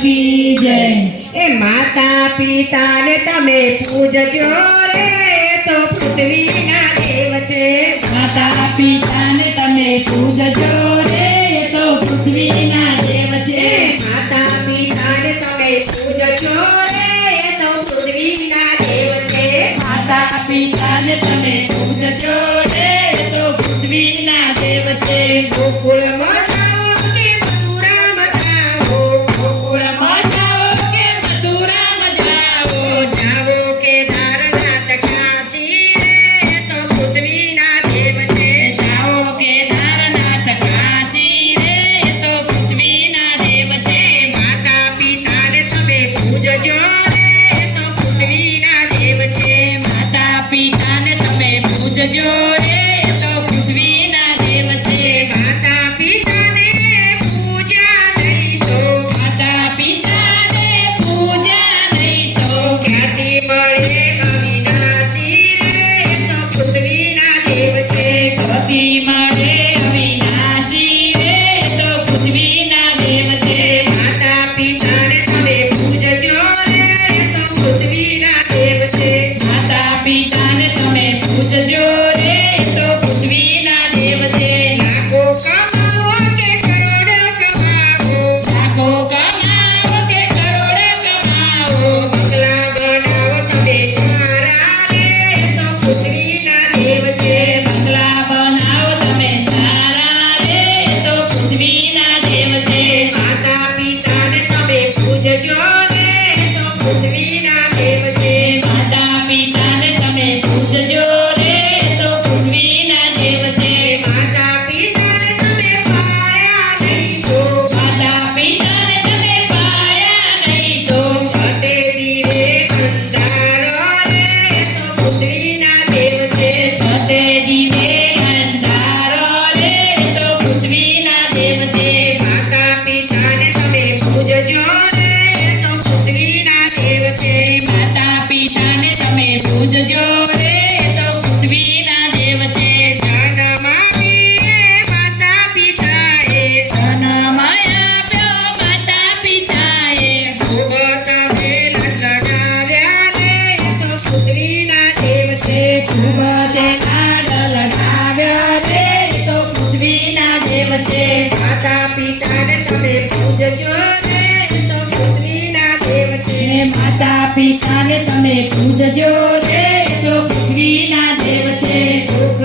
की जय। ए माता पिता ने तमे पूजजो रे तो पृथ्वी ना देव छे। माता पिता ने तमे पूजजो रे तो पृथ्वी ना देव छे। माता पिता ने तमे पूजजो रे तो पृथ्वी ना देव छे। माता पिता ने तमे पूजजो रे तो पृथ्वी ना देव छे। गोकुल मचाओ के मथुरा मचाओ, गोकुल मचाओ के मथुरा मचाओ, जाओ के दारनाथ काशी रे तो पृथ्वी ना देव छे। जाओ के दारनाथ काशी रे तो पृथ्वी ना देव छे। माता पिता ने तमे पूजजो रे तो पृथ्वी ना देव छे। माता पिता ने तमे पूजजो रे तो पृथ्वी ना देव छे। माता पिता ने पूजा नहीं तो, माता पिता ने पूजा नहीं तो ख्याति मळे अविनाशी रे तो पृथ्वी ना देव छे। गति मळे अविनाशी रे तो पृथ्वी ना देव छे। माता पिता ने तमे पूजजो रे तो पृथ्वी ना देव छे। माता पिता ने तमे पूजजो रे तो पृथ्वी ना देव छे। लाखो कमाओ के करोड़ो कमाओ, लाखो कमाओ के करोड़ कमाओ, बंगला बनाओ तमे सारा रे तो पृथ्वी ना देव छे। बंगला बनाओ तमे सारा रे तो पृथ्वी ना देव छे। माता पिता ने तमे पूजजो रे तो पृथ्वी ना देव छे। माता पिता ने तमे पूजजो रे तो पृथ्वी ना देव छे। माता पिता ने तमे पाया नहीं तो, माता पिता ने तमे पाया नहीं तो छटे दिवे अंधारो रे तो पृथ्वी ना देव छे। छते दिवे अंधारो रे तो पृथ्वी ना देव छे। माता पिता ने तमे पूजजो रे तो पृथ्वी ना देव छे। माता पिता ने तमे पूजजो रे तो पृथ्वी ना देव छे। जन्म आपीए माता पिताए, जन्म आप्यो माता पिताए, ભગત મેલા લગાવ્યા રે તો પૃથ્વી ના દેવ છે। ભગતે લાડ લગાવ્યા રે તો પૃથ્વી ના દેવ છે। માતા પિતાને તમે પૂજજો રે તો પૃથ્વી ના દેવ છે। માતા પિતાને તમે પૂજજો રે તો પૃથ્વી ના દેવ છે। સુખ